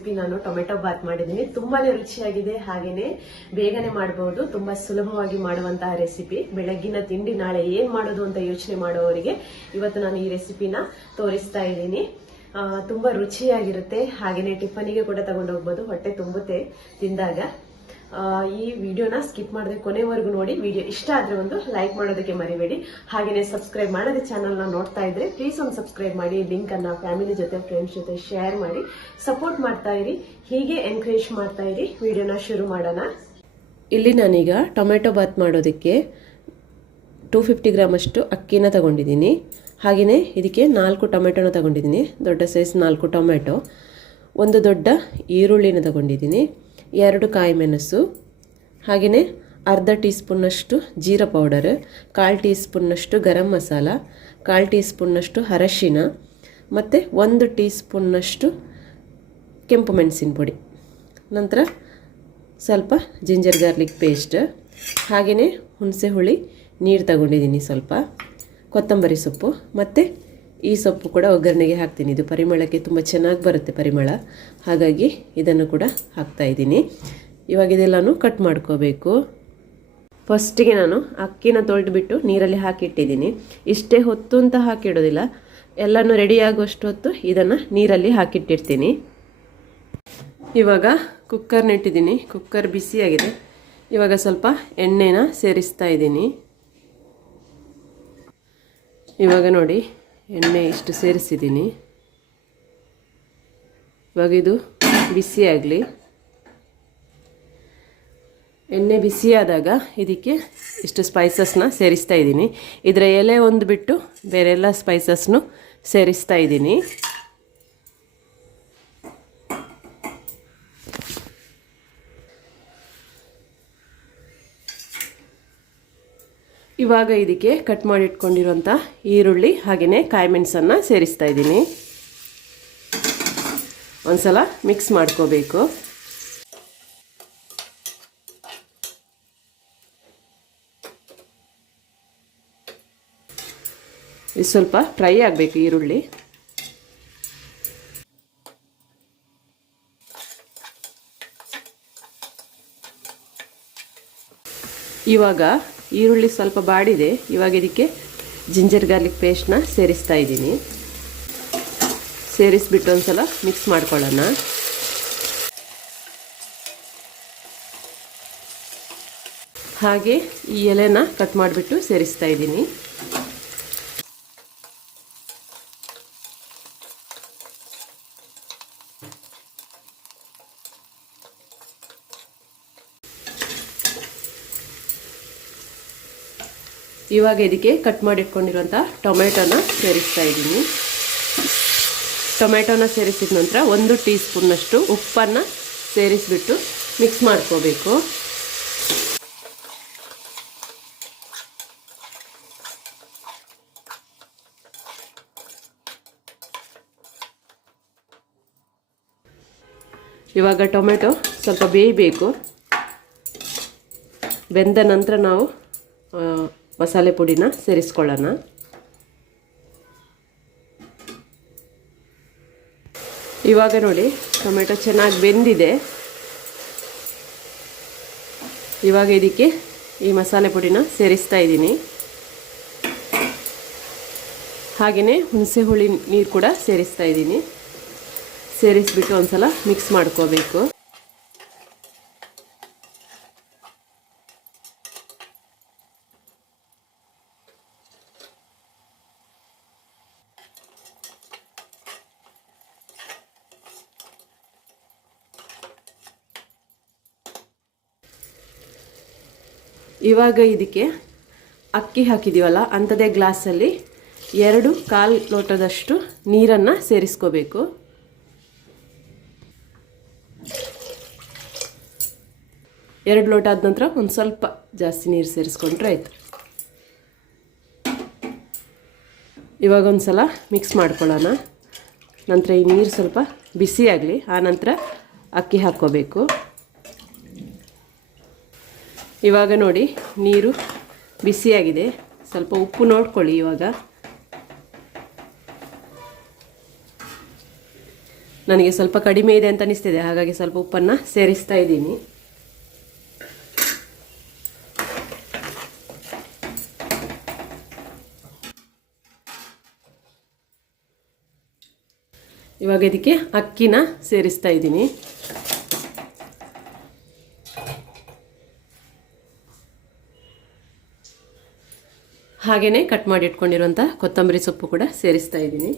Recipe ನಾನು tomato Baat ಮಾಡಿದ್ದೀನಿ. ತುಂಬಾನೇ ರುಚಿಯಾಗಿದೆ, ಹಾಗೇನೆ ಬೇಗನೆ ಮಾಡಬಹುದು. ತುಂಬಾ ಸುಲಭವಾಗಿ ಮಾಡುವಂತಹ ರೆಸಿಪಿ. ಬೆಳಗ್ಗಿನ ತಿಂಡಿ ನಾಳೆ ಏನ್ ಮಾಡೋದು ಅಂತ ಯೋಚನೆ ಮಾಡುವವರಿಗೆ ಇವತ್ತು ನಾನು ಈ ರೆಸಿಪಿನ ತೋರಿಸ್ತಾ ಇದ್ದೀನಿ. ತುಂಬಾ ರುಚಿಯಾಗಿರುತ್ತೆ, ಹಾಗೇನೆ ಟಿಫನಿಗೆ ಕೂಡ ತಗೊಂಡು ಹೋಗ್ಬೋದು. ಹೊಟ್ಟೆ ತುಂಬುತ್ತೆ ತಿಂದಾಗ. ಈ ವಿಡಿಯೋನ ಸ್ಕಿಪ್ ಮಾಡದೆ ಕೊನೆವರೆಗೂ ನೋಡಿ. ವಿಡಿಯೋ ಇಷ್ಟ ಆದ್ರೆ ಒಂದು ಲೈಕ್ ಮಾಡೋದಕ್ಕೆ ಮರಿಬೇಡಿ. ಹಾಗೇನೆ ಸಬ್ಸ್ಕ್ರೈಬ್ ಮಾಡದೆ ಚಾನಲ್ ನ ನೋಡ್ತಾ ಇದ್ರೆ ಪ್ಲೀಸ್ ಒಂದು ಸಬ್ಸ್ಕ್ರೈಬ್ ಮಾಡಿ. ಲಿಂಕ್ ಅನ್ನ ಫ್ಯಾಮಿಲಿ ಜೊತೆ ಫ್ರೆಂಡ್ಸ್ ಜೊತೆ ಶೇರ್ ಮಾಡಿ ಸಪೋರ್ಟ್ ಮಾಡ್ತಾ ಇರಿ. ಹೀಗೆ ಎನ್ಕರೇಜ್ ಮಾಡ್ತಾ ಇರಿ. ವಿಡಿಯೋನ ಶುರು ಮಾಡೋಣ. ಇಲ್ಲಿ ನಾನೀಗ ಟೊಮೆಟೊ ಬಾತ್ ಮಾಡೋದಕ್ಕೆ 250 ಗ್ರಾಮ್ ಅಷ್ಟು ಅಕ್ಕಿನ ತಗೊಂಡಿದ್ದೀನಿ. ಹಾಗೆಯೇ ಇದಕ್ಕೆ 4 ಟೊಮೆಟೊನ ತಗೊಂಡಿದ್ದೀನಿ. ದೊಡ್ಡ ಸೈಜ್ 4 ಟೊಮೆಟೊ, ಒಂದು ದೊಡ್ಡ ಈರುಳ್ಳಿನ ತಗೊಂಡಿದ್ದೀನಿ, 2 ಕಾಯಿ ಮೆಣಸು, ಹಾಗೆಯೇ ಅರ್ಧ tea ಸ್ಪೂನ್ನಷ್ಟು jeera powder, 1/4 tea ಸ್ಪೂನ್ನಷ್ಟು garam masala, 1/4 tea ಸ್ಪೂನ್ನಷ್ಟು ಅರಶಿನ ಮತ್ತು 1 ಟೀ ಸ್ಪೂನ್ನಷ್ಟು ಕೆಂಪು ಮೆಣಸಿನ ಪುಡಿ, ನಂತರ ಸ್ವಲ್ಪ ಜಿಂಜರ್ ಗಾರ್ಲಿಕ್ ಪೇಸ್ಟ್, ಹಾಗೆಯೇ ಹುಣಸೆ ಹುಳಿ ನೀರು ತಗೊಂಡಿದ್ದೀನಿ, ಸ್ವಲ್ಪ ಕೊತ್ತಂಬರಿ ಸೊಪ್ಪು ಮತ್ತು ಈ ಸೊಪ್ಪು ಕೂಡ ಒಗ್ಗರಣೆಗೆ ಹಾಕ್ತೀನಿ. ಇದು ಪರಿಮಳಕ್ಕೆ ತುಂಬ ಚೆನ್ನಾಗಿ ಬರುತ್ತೆ ಪರಿಮಳ, ಹಾಗಾಗಿ ಇದನ್ನು ಕೂಡ ಹಾಕ್ತಾ ಇದ್ದೀನಿ. ಇವಾಗ ಇದೆಲ್ಲನೂ ಕಟ್ ಮಾಡ್ಕೋಬೇಕು. ಫಸ್ಟಿಗೆ ನಾನು ಅಕ್ಕಿನ ತೊಳೆದ್ಬಿಟ್ಟು ನೀರಲ್ಲಿ ಹಾಕಿಟ್ಟಿದ್ದೀನಿ. ಇಷ್ಟೇ ಹೊತ್ತು ಅಂತ ಹಾಕಿಡೋದಿಲ್ಲ, ಎಲ್ಲನೂ ರೆಡಿ ಆಗುವಷ್ಟು ಹೊತ್ತು ಇದನ್ನು ನೀರಲ್ಲಿ ಹಾಕಿಟ್ಟಿರ್ತೀನಿ. ಇವಾಗ ಕುಕ್ಕರ್ನ ಇಟ್ಟಿದ್ದೀನಿ. ಕುಕ್ಕರ್ ಬಿಸಿಯಾಗಿದೆ. ಇವಾಗ ಸ್ವಲ್ಪ ಎಣ್ಣೆನ ಸೇರಿಸ್ತಾ ಇದ್ದೀನಿ. ಇವಾಗ ನೋಡಿ, ಎಣ್ಣೆ ಇಷ್ಟು ಸೇರಿಸಿದ್ದೀನಿ. ಇವಾಗ ಇದು ಬಿಸಿಯಾಗಲಿ. ಎಣ್ಣೆ ಬಿಸಿಯಾದಾಗ ಇದಕ್ಕೆ ಇಷ್ಟು ಸ್ಪೈಸಸ್ನ ಸೇರಿಸ್ತಾ ಇದ್ದೀನಿ. ಇದರ ಎಲೆ ಒಂದು ಬಿಟ್ಟು ಬೇರೆಲ್ಲ ಸ್ಪೈಸಸ್ನು ಸೇರಿಸ್ತಾ ಇದ್ದೀನಿ. ಇವಾಗ ಇದಕ್ಕೆ ಕಟ್ ಮಾಡಿಟ್ಕೊಂಡಿರುವಂಥ ಈರುಳ್ಳಿ ಹಾಗೆಯೇ ಕಾಯಿ ಮೆಣಸನ್ನು ಸೇರಿಸ್ತಾ ಇದ್ದೀನಿ. ಒಂದ್ಸಲ ಮಿಕ್ಸ್ ಮಾಡ್ಕೋಬೇಕು. ಇದು ಸ್ವಲ್ಪ ಫ್ರೈ ಆಗಬೇಕು ಈರುಳ್ಳಿ. ಇವಾಗ ಈರುಳ್ಳಿ ಸ್ವಲ್ಪ ಬಾಡಿದೆ. ಇವಾಗ ಇದಕ್ಕೆ ಜಿಂಜರ್ ಗಾರ್ಲಿಕ್ ಪೇಸ್ಟ್ನ ಸೇರಿಸ್ತಾ ಇದ್ದೀನಿ. ಸೇರಿಸ್ಬಿಟ್ಟು ಒಂದ್ಸಲ ಮಿಕ್ಸ್ ಮಾಡ್ಕೊಳ್ಳೋಣ. ಹಾಗೆ ಈ ಎಲೆನ ಕಟ್ ಮಾಡಿಬಿಟ್ಟು ಸೇರಿಸ್ತಾ ಇದ್ದೀನಿ. ಇವಾಗ ಇದಕ್ಕೆ ಕಟ್ ಮಾಡಿಟ್ಕೊಂಡಿರುವಂಥ ಟೊಮೆಟೊನ ಸೇರಿಸ್ತಾ ಇದ್ದೀನಿ. ಟೊಮೆಟೊನ ಸೇರಿಸಿದ ನಂತರ 1 ಟೀ ಸ್ಪೂನ್ನಷ್ಟು ಉಪ್ಪನ್ನು ಸೇರಿಸಿಬಿಟ್ಟು ಮಿಕ್ಸ್ ಮಾಡ್ಕೋಬೇಕು. ಇವಾಗ ಟೊಮೆಟೊ ಸ್ವಲ್ಪ ಬೇಯಬೇಕು. ಬೆಂದ ನಂತರ ನಾವು ಮಸಾಲೆ ಪುಡಿನ ಸೇರಿಸ್ಕೊಳ್ಳೋಣ. ಇವಾಗ ನೋಡಿ, ಟೊಮೆಟೊ ಚೆನ್ನಾಗಿ ಬೆಂದಿದೆ. ಇವಾಗ ಇದಕ್ಕೆ ಈ ಮಸಾಲೆ ಪುಡಿನ ಸೇರಿಸ್ತಾ ಇದ್ದೀನಿ. ಹಾಗೆಯೇ ಹುಣಸೆ ಹುಳಿ ನೀರು ಕೂಡ ಸೇರಿಸ್ತಾ ಇದ್ದೀನಿ. ಸೇರಿಸ್ಬಿಟ್ಟು ಒಂದ್ಸಲ ಮಿಕ್ಸ್ ಮಾಡ್ಕೋಬೇಕು. ಇವಾಗ ಇದಕ್ಕೆ ಅಕ್ಕಿ ಹಾಕಿದ್ದೀವಲ್ಲ, ಅಂಥದ್ದೇ ಗ್ಲಾಸಲ್ಲಿ 2 ಲೋಟದಷ್ಟು ನೀರನ್ನು ಸೇರಿಸ್ಕೋಬೇಕು. ಎರಡು ಲೋಟ ಆದ ನಂತರ ಒಂದು ಸ್ವಲ್ಪ ಜಾಸ್ತಿ ನೀರು ಸೇರಿಸ್ಕೊಂಡ್ರೆ ಆಯಿತು. ಇವಾಗ ಒಂದು ಸಲ ಮಿಕ್ಸ್ ಮಾಡ್ಕೊಳ್ಳೋಣ. ನಂತರ ಈ ನೀರು ಸ್ವಲ್ಪ ಬಿಸಿ ಆಗಲಿ, ಆನಂತರ ಅಕ್ಕಿ ಹಾಕ್ಕೋಬೇಕು. ಇವಾಗ ನೋಡಿ, ನೀರು ಬಿಸಿಯಾಗಿದೆ. ಸ್ವಲ್ಪ ಉಪ್ಪು ನೋಡ್ಕೊಳ್ಳಿ. ಇವಾಗ ನನಗೆ ಸ್ವಲ್ಪ ಕಡಿಮೆ ಇದೆ ಅಂತ ಅನಿಸ್ತಿದೆ, ಹಾಗಾಗಿ ಸ್ವಲ್ಪ ಉಪ್ಪನ್ನು ಸೇರಿಸ್ತಾ ಇದ್ದೀನಿ. ಇವಾಗ ಇದಕ್ಕೆ ಅಕ್ಕಿನ ಸೇರಿಸ್ತಾ ಇದ್ದೀನಿ. ಹಾಗೆಯೇ ಕಟ್ ಮಾಡಿ ಇಟ್ಕೊಂಡಿರುವಂಥ ಕೊತ್ತಂಬರಿ ಸೊಪ್ಪು ಕೂಡ ಸೇರಿಸ್ತಾ ಇದ್ದೀನಿ.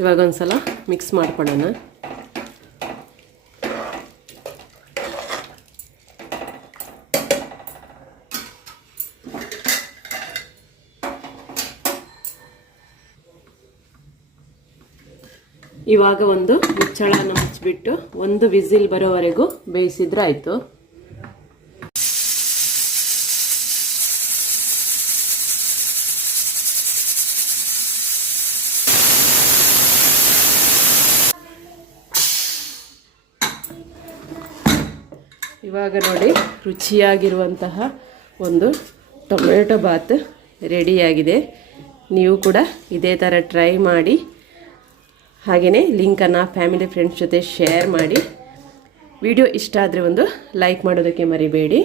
ಇವಾಗ ಒಂದ್ಸಲ ಮಿಕ್ಸ್ ಮಾಡ್ಕೊಳ್ಳೋಣ. ಇವಾಗ ಒಂದು ಮುಚ್ಚಳನ ಮುಚ್ಚಿಬಿಟ್ಟು ಒಂದು ವಿಸಿಲ್ ಬರೋವರೆಗೂ ಬೇಯಿಸಿದ್ರೆ ಆಯಿತು. ಇವಾಗ ನೋಡಿ, ರುಚಿಯಾಗಿರುವಂತಹ ಒಂದು ಟೊಮೆಟೊ ಬಾತ್ ರೆಡಿಯಾಗಿದೆ. ನೀವು ಕೂಡ ಇದೇ ಥರ ಟ್ರೈ ಮಾಡಿ. ಹಾಗೆಯೇ ಲಿಂಕನ್ನು ಫ್ಯಾಮಿಲಿ ಫ್ರೆಂಡ್ಸ್ ಜೊತೆ ಶೇರ್ ಮಾಡಿ. ವಿಡಿಯೋ ಇಷ್ಟ ಆದರೆ ಒಂದು ಲೈಕ್ ಮಾಡೋದಕ್ಕೆ ಮರಿಬೇಡಿ.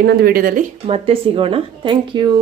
ಇನ್ನೊಂದು ವಿಡಿಯೋದಲ್ಲಿ ಮತ್ತೆ ಸಿಗೋಣ. Thank you.